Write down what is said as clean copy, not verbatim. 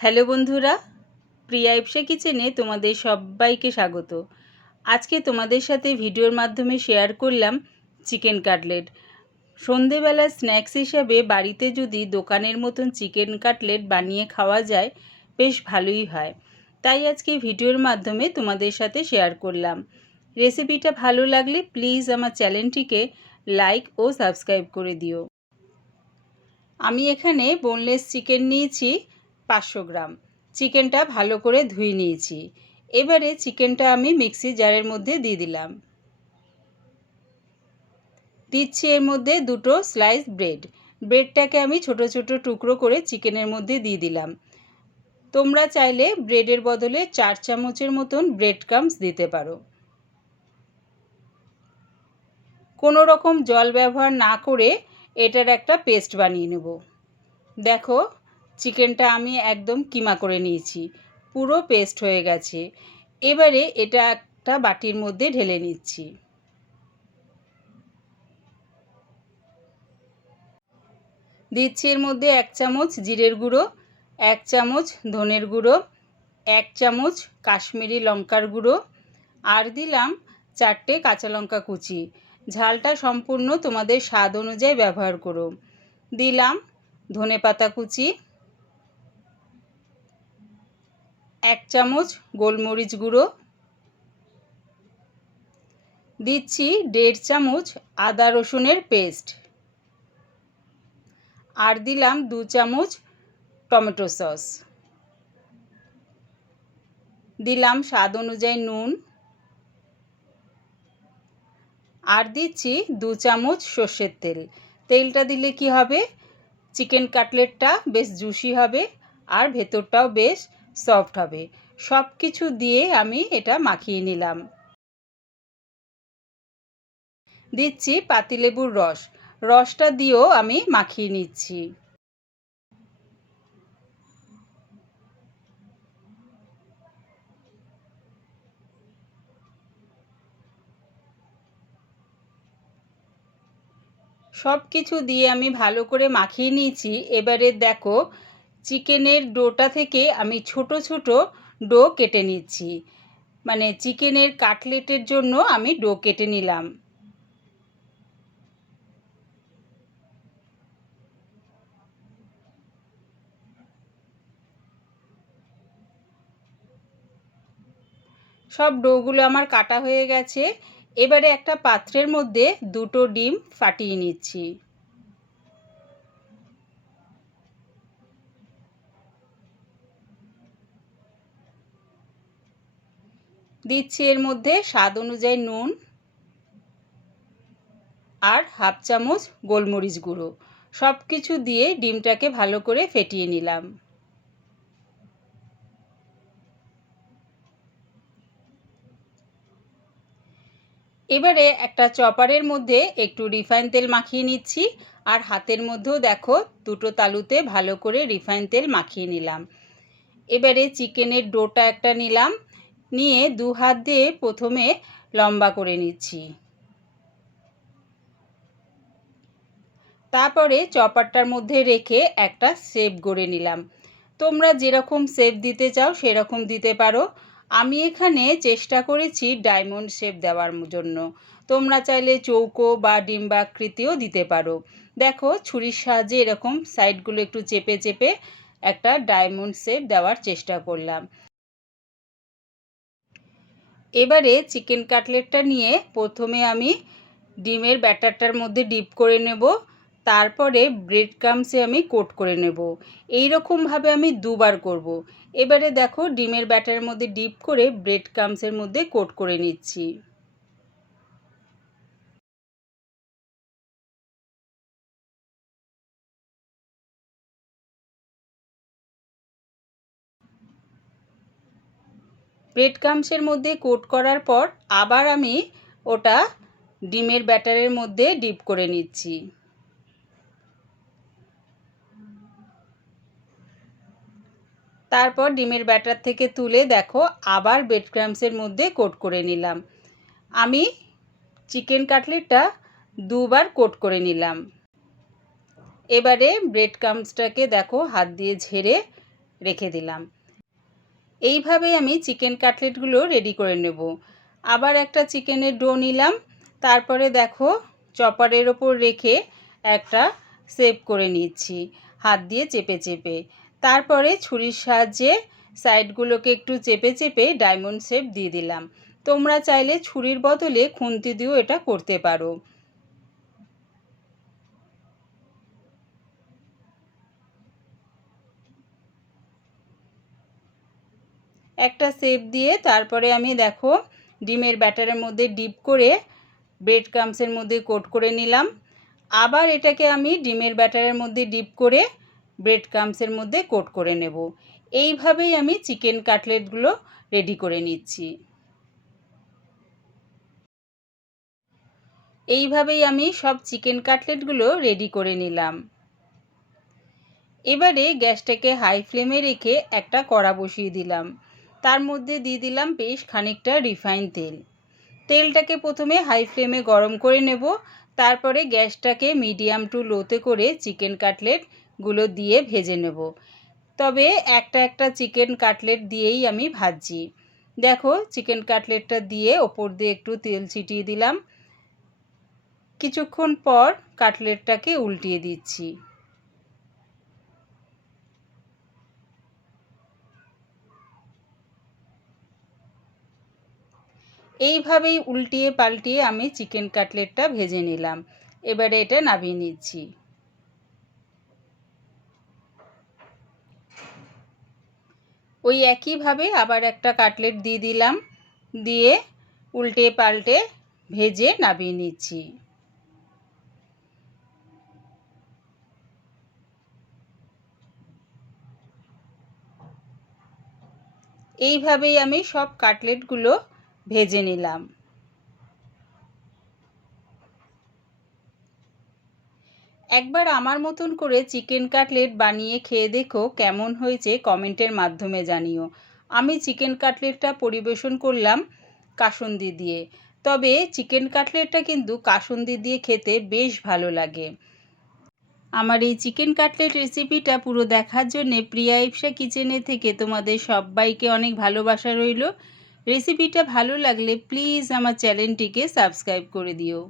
Hello বন্ধুরা, প্রিয়া ইপসা কিচেনে তোমাদের সবাইকে স্বাগত। আজকে তোমাদের সাথে ভিডিওর মাধ্যমে শেয়ার করলাম চিকেন কাটলেট। সন্ধেবেলা স্ন্যাক্স হিসাবে বাড়িতে যদি দোকানের মতন চিকেন কাটলেট বানিয়ে খাওয়া যায় বেশ ভালোই হয়। তাই আজকে ভিডিওর মাধ্যমে তোমাদের সাথে শেয়ার করলাম। রেসিপিটা ভালো লাগলে প্লিজ আমার চ্যানেলটিকে লাইক ও সাবস্ক্রাইব করে দিও। আমি এখানে বোনলেস চিকেন নিয়েছি 500 গ্রাম। চিকেনটা ভালো করে ধুয়ে নিয়েছি। এবারে চিকেনটা আমি মিক্সি জারের মধ্যে দিয়ে দিলাম। দিচ্ছি এর মধ্যে 2টো স্লাইস ব্রেড। ব্রেডটাকে আমি ছোট ছোট টুকরো করে চিকেনের মধ্যে দিয়ে দিলাম। তোমরা চাইলে ব্রেডের বদলে 4 চামচের মতন ব্রেড ক্রাম্বস দিতে পারো। কোনো রকম জল ব্যবহার না করে এটার একটা পেস্ট বানিয়ে নেব। দেখো, চিকেনটা আমি একদম কিমা করে নিয়েছি, পুরো পেস্ট হয়ে গেছে। এবারে এটা একটা বাটির মধ্যে ঢেলে নিচ্ছি। দিচ্ছি এর মধ্যে 1 চামচ জিরের গুঁড়ো, 1 চামচ ধনের গুঁড়ো, 1 চামচ কাশ্মীরি লঙ্কার গুঁড়ো, আর দিলাম 4টে কাঁচা লঙ্কা কুচি। ঝালটা সম্পূর্ণ তোমাদের স্বাদ অনুযায়ী ব্যবহার করো। দিলাম ধনেপাতা কুচি, 1 চামচ গোলমরিচ গুঁড়ো, দিচ্ছি 1.5 চামচ আদা রসুনের পেস্ট, আর দিলাম 2 চামচ টমেটো সস, দিলাম স্বাদ অনুযায়ী নুন, আর দিচ্ছি 2 চামচ সর্ষের তেল। তেলটা দিলে কি হবে, চিকেন কাটলেটটা বেশ জুসি হবে আর ভেতরটাও বেশ সফট হবে। সব কিছু দিয়ে আমি এটা মাখিয়ে নিলাম। দিচ্ছি পাতিলেবুর রস, রসটা দিয়েও আমি মাখিয়ে নিচ্ছি। সব কিছু দিয়ে আমি ভালো করে মাখিয়ে নিয়েছি। এবারে দেখো, চিকেনের ডোটা থেকে আমি ছোট ছোট ডো কেটে নিচ্ছি। মানে চিকেনের কাটলেটের জন্য আমি ডো কেটে নিলাম। সব ডোগুলো আমার কাটা হয়ে গেছে। এবারে একটা পাত্রের মধ্যে 2টো ডিম ফাটিয়ে নিচ্ছি। দিচ্ছি এর মধ্যে স্বাদ অনুযায়ী নুন, আর 1/2 চামচ গোলমরিচ গুঁড়ো। সব কিছু দিয়ে ডিমটাকে ভালো করে ফেটিয়ে নিলাম। এবারে একটা চপারের মধ্যে একটু রিফাইন তেল মাখিয়ে নিচ্ছি, আর হাতের মধ্যেও দেখো 2টো তালুতে ভালো করে রিফাইন তেল মাখিয়ে নিলাম। এবারে চিকেনের ডোটা একটা নিলাম, নিয়ে 2 হাত দিয়ে প্রথমে লম্বা করে নিচ্ছি। তারপরে চপারটার মধ্যে রেখে একটা শেপ গড়ে নিলাম। তোমরা যেরকম শেপ দিতে চাও সেরকম দিতে পারো। আমি এখানে চেষ্টা করেছি ডায়মন্ড শেপ দেওয়ার জন্য। তোমরা চাইলে চৌকো বা ডিম্বাকৃতিও দিতে পারো। দেখো, ছুরির সাহায্যে এরকম সাইডগুলো একটু চেপে চেপে একটা ডায়মন্ড শেপ দেওয়ার চেষ্টা করলাম। এবারে চিকেন কাটলেটটা নিয়ে প্রথমে আমি ডিমের ব্যাটারটার মধ্যে ডিপ করে নেব, তারপরে ব্রেড ক্রাম্বসে আমি কোট করে নেব। এই রকমভাবে আমি 2বার করব। এবারে দেখো, ডিমের ব্যাটারের মধ্যে ডিপ করে ব্রেড ক্রাম্বসের মধ্যে কোট করে নিচ্ছি। ব্রেড ক্রাম্বসের মধ্যে কোট করার পর আবার আমি ওটা ডিমের ব্যাটারের মধ্যে ডিপ করে নিচ্ছি। তারপর ডিমের ব্যাটার থেকে তুলে দেখো আবার ব্রেড ক্রাম্বসের মধ্যে কোট করে নিলাম। আমি চিকেন কাটলেটটা 2বার কোট করে নিলাম। এবারে ব্রেড ক্রাম্বসটাকে দেখো হাত দিয়ে ঝেড়ে রেখে দিলাম। এইভাবেই আমি চিকেন কাটলেটগুলো রেডি করে নেব। আবার একটা চিকেনের ডো নিলাম, তারপরে দেখো চপারের ওপর রেখে একটা শেপ করে নিচ্ছি হাত দিয়ে চেপে চেপে। তারপরে ছুরির সাহায্যে সাইডগুলোকে একটু চেপে চেপে ডায়মন্ড শেপ দিয়ে দিলাম। তোমরা চাইলে ছুরির বদলে খুন্তি দিয়েও এটা করতে পারো। একটা শেপ দিয়ে তারপরে আমি দেখো ডিমের ব্যাটারের মধ্যে ডিপ করে ব্রেড ক্রাম্বসের মধ্যে কোট করে নিলাম। আবার এটাকে আমি ডিমের ব্যাটারের মধ্যে ডিপ করে ব্রেড ক্রাম্বসের মধ্যে কোট করে নেব। এইভাবেই আমি চিকেন কাটলেটগুলো রেডি করে নিচ্ছি। এইভাবেই আমি সব চিকেন কাটলেটগুলো রেডি করে নিলাম। এবারে গ্যাসটাকে হাই ফ্লেমে রেখে একটা কড়া বসিয়ে দিলাম। তার মধ্যে দিয়ে দিলাম বেশ খানিকটা রিফাইন তেল। তেলটাকে প্রথমে হাই ফ্লেমে গরম করে নেব, তারপরে গ্যাসটাকে মিডিয়াম টু লোতে করে চিকেন কাটলেটগুলো দিয়ে ভেজে নেব। তবে একটা একটা চিকেন কাটলেট দিয়েই আমি ভাজছি। দেখো চিকেন কাটলেটটা দিয়ে ওপর দিয়ে একটু তেল ছিটিয়ে দিলাম। কিছুক্ষণ পর কাটলেটটাকে উল্টিয়ে দিচ্ছি। এইভাবেই উল্টিয়ে পাল্টিয়ে আমি চিকেন কাটলেটটা ভেজে নিলাম। এবারে এটা নামিয়ে নিচ্ছি। ওই একইভাবে আবার একটা কাটলেট দিয়ে দিলাম, দিয়ে উল্টে পাল্টে ভেজে নামিয়ে নিচ্ছি। এইভাবেই আমি সব কাটলেটগুলো ভেজে নিলাম। একবার আমার মতন করে চিকেন কাটলেট বানিয়ে খেয়ে দেখো কেমন হয়েছে কমেন্টের মাধ্যমে জানিও। আমি চিকেন কাটলেটটা পরিবেশন করলাম কাসুন্দি দিয়ে। তবে চিকেন কাটলেটটা কিন্তু কাসুন্দি দিয়ে খেতে বেশ ভালো লাগে। আমার এই চিকেন কাটলেট রেসিপিটা পুরো দেখার জন্যে প্রিয়া ইপসা কিচেনে থেকে তোমাদের সবাইকে অনেক ভালোবাসা রইল। রেসিপিটা ভালো লাগলে প্লিজ আমার চ্যানেলটিকে সাবস্ক্রাইব করে দিও।